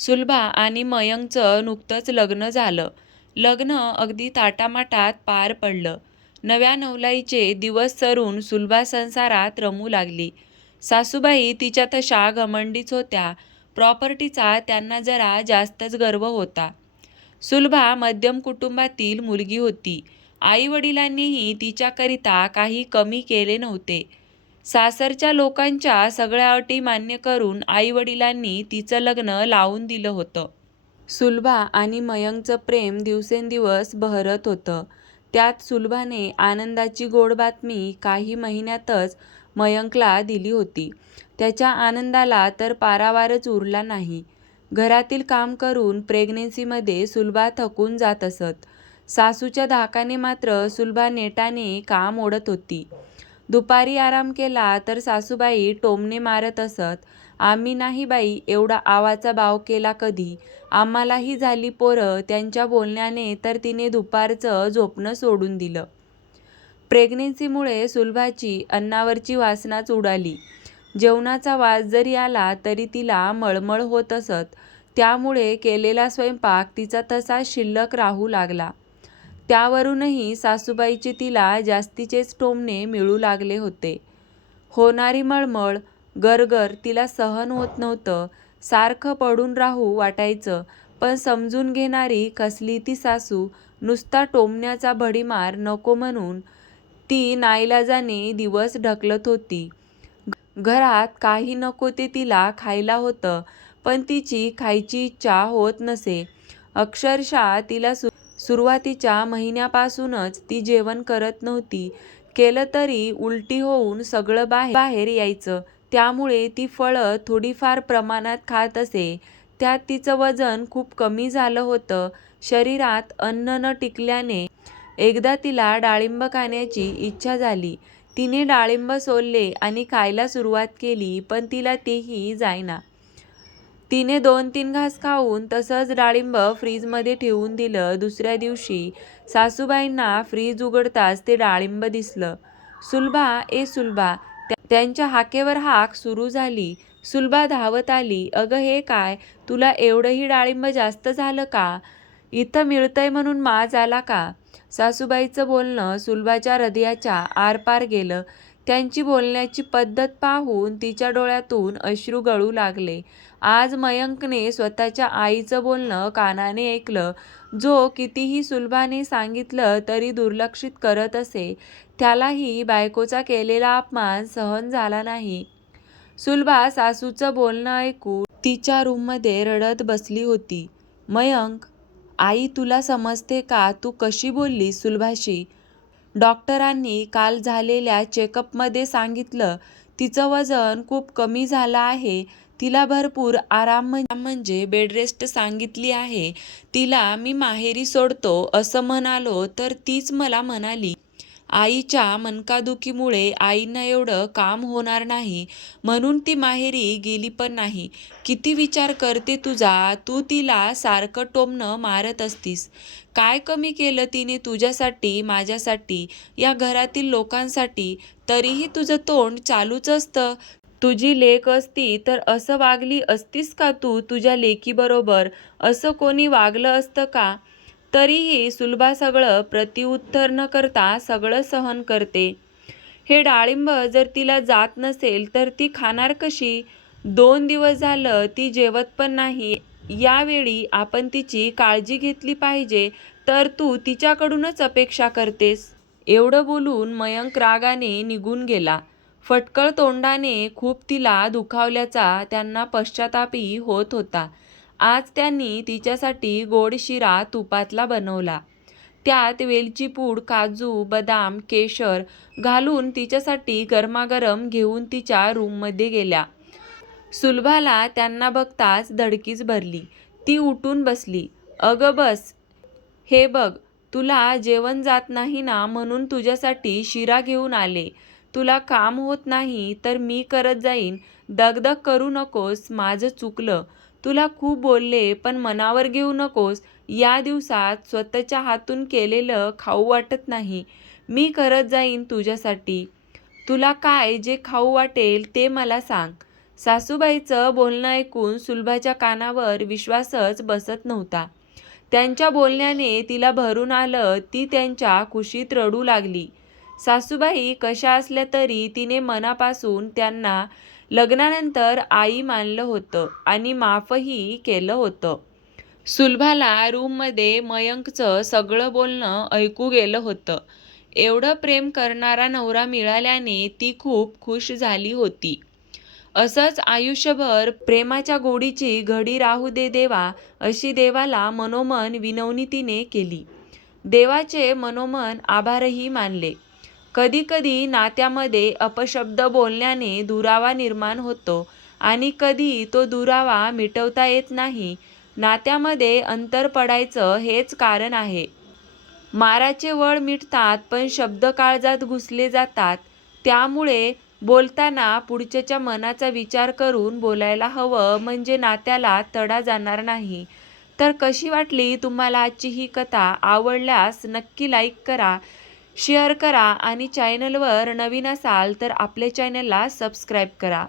सुलभा आणि मयंकचं नुकतंच लग्न झालं. लग्न अगदी थाटामाटात पार पडलं. नव्या नवलाईचे दिवस सरून सुलभा संसारात रमू लागली. सासूबाई तिच्या तशा घमंडीच होत्या. प्रॉपर्टीचा त्यांना जरा जास्तच गर्व होता. सुलभा मध्यम कुटुंबातील मुलगी होती. आई-वडिलांनीही तिच्याकरिता काही कमी केले नव्हते. सासरच्या लोकांच्या सगळ्या अटी मान्य करून आई-वडिलांनी तिचं लग्न लावून दिलं होतं. सुलभा आणि मयंकचं प्रेम दिवसेंदिवस बहरत होतं. त्यात सुलभाने आनंदाची गोड बातमी काही महिन्यातच मयंकला दिली होती. त्याच्या आनंदाला तर पारावारच उरला नाही. घरातील काम करून प्रेग्नन्सीमध्ये सुलभा थकून जात असत. सासूच्या धाकाने मात्र सुलभा नेटाने काम ओढत होती. दुपारी आराम केला तर सासूबाई टोमणे मारत असत. आम्ही नाही बाई एवढा आवाचा बाव केला कधी. आम्हालाही झाली पोरं. त्यांच्या बोलण्याने तर तिने दुपारचं झोपणं सोडून दिलं. प्रेग्नन्सीमुळे सुलभाची अन्नावरची वासनाच उडाली. जेवणाचा वास जरी आला तरी तिला मळमळ होत असत. त्यामुळे केलेला स्वयंपाक तिचा तसाच शिल्लक राहू लागला. त्यावरूनही सासूबाईचे तिला जास्तीचेच टोमणे मिळू लागले होते. होणारी मळमळ, गरगर तिला सहन होत नव्हतं. सारखं पडून राहू वाटायचं. पण समजून घेणारी कसली ती सासू. नुसता टोमण्याचा भडीमार नको म्हणून ती नाईलाजाने दिवस ढकलत होती. घरात काही नको ते तिला खायला होतं, पण तिची खायची इच्छा होत नसे. अक्षरशः तिला सुरुवातीच्या महिन्यापासूनच ती जेवण करत नव्हती. केलं तरी उलटी होऊन सगळं बाहेर यायचं. त्यामुळे ती फळं थोडीफार प्रमाणात खात असे. त्यात तिचं वजन खूप कमी झालं होतं. शरीरात अन्न न टिकल्याने एकदा तिला डाळिंब खाण्याची इच्छा झाली. तिने डाळिंब सोलले आणि खायला सुरुवात केली, पण तिला तेही जाईना. तिने 2-3 घास खाऊन तसंच डाळिंब फ्रीजमध्ये ठेवून दिलं. दुसऱ्या दिवशी सासूबाईंना फ्रीज उघडताच ते डाळिंब दिसलं. सुलभा, ए सुलभा. त्यांच्या हाकेवर हाक सुरू झाली. सुलभा धावत आली. अगं हे काय? तुला एवढंही डाळिंब जास्त झालं का? इथं मिळतंय म्हणून माज आला का? सासूबाईचं बोलणं सुलभाच्या हृदयाच्या आरपार गेलं. त्यांची बोलण्याची पद्धत पाहून तिच्या डोळ्यातून अश्रू गळू लागले. आज मयंकने स्वतःच्या आईचं बोलणं कानाने ऐकलं. जो कितीही सुलभाने सांगितलं तरी दुर्लक्षित करत असे. त्यालाही बायकोचा केलेला अपमान सहन झाला नाही. सुलभा सासूचं बोलणं ऐकून तिच्या रूममध्ये रडत बसली होती. मयंक, आई तुला समजते का तू कशी बोललीस सुलभाशी? डॉक्टरांनी काल झालेल्या चेकअपमध्ये सांगितलं तिचं वजन खूप कमी झालं आहे. तिला भरपूर आराम म्हणजे बेडरेस्ट सांगितली आहे. तिला मी माहेरी सोडतो असं म्हणालो तर तीच मला म्हणाली, आईच्या मनकादुखीमुळे आईंना एवढं काम होणार नाही म्हणून ती माहेरी गेली पण नाही. किती विचार करते तुझा. तू तिला सारखं टोमणं मारत असतीस. काय कमी केलं तिने तुझ्यासाठी, माझ्यासाठी, या घरातील लोकांसाठी? तरीही तुझं तोंड चालूच असतं. तुझी लेक असती तर असं वागली असतीस का तू तुझ्या लेकीबरोबर? असं कोणी वागलं असतं का? तरीही सुलभा सगळं प्रतिउत्तर न करता सगळं सहन करते. हे डाळिंब जर तिला जात नसेल तर ती खाणार कशी? 2 दिवस झालं ती जेवत पण नाही. यावेळी आपण तिची काळजी घेतली पाहिजे तर तू तिच्याकडूनच अपेक्षा करतेस. एवढं बोलून मयंक रागाने निघून गेला. फटकळ तोंडाने खूप तिला दुखावल्याचा त्यांना पश्चातापही होत होता. आज त्यांनी तिच्यासाठी गोड शिरा तुपातला बनवला. त्यात वेलची पूड, काजू, बदाम, केशर घालून तिच्यासाठी गरमागरम घेऊन तिच्या रूममध्ये गेल्या. सुलभाला त्यांना बघताच धडकीच भरली. ती उठून बसली. अगं बस. हे बघ, तुला जेवण जात नाही ना म्हणून तुझ्यासाठी शिरा घेऊन आले. तुला काम होत नाही तर मी करत जाईन. दगदग करू नकोस. माझं चुकलं. तुला खूप बोलले पण मनावर घेऊ नकोस. या दिवसात स्वतःच्या हातून केलेलं खाऊ वाटत नाही. मी करत जाईन तुझ्यासाठी. तुला काय जे खाऊ वाटेल ते मला सांग. सासूबाईचं बोलणं ऐकून सुलभाच्या कानावर विश्वासच बसत नव्हता. त्यांच्या बोलण्याने तिला भरून आलं. ती त्यांच्या कुशीत रडू लागली. सासूबाई कशा असल्या तरी तिने मनापासून त्यांना लग्नानंतर आई मानलं होतं आणि माफही केलं होतं. सुलभाला रूममध्ये मयंकचं सगळं बोलणं ऐकू गेलं होतं. एवढं प्रेम करणारा नवरा मिळाल्याने ती खूप खुश झाली होती. असंच आयुष्यभर प्रेमाच्या गोडीची घडी राहू दे देवा, अशी देवाला मनोमन विनवणी तिने केली. देवाचे मनोमन आभारही मानले. कधी-कधी नात्यामध्ये अपशब्द बोलण्याने दुरावा निर्माण होतो आणि कधी तो दुरावा मिटवता येत नाही. नात्यामध्ये अंतर पडायचं हेच कारण आहे. माराचे वळ मिटतात, पण शब्द काळजात घुसले जातात. त्यामुळे बोलताना पुढच्याच्या मनाचा विचार करून बोलायला हवं, म्हणजे नात्याला तडा जाणार नाही. तर कशी वाटली तुम्हाला आजची ही कथा? आवडल्यास नक्की लाईक करा, शेअर करा आणि चॅनलवर नवीन असाल तर आपल्या चॅनलला सबस्क्राईब करा.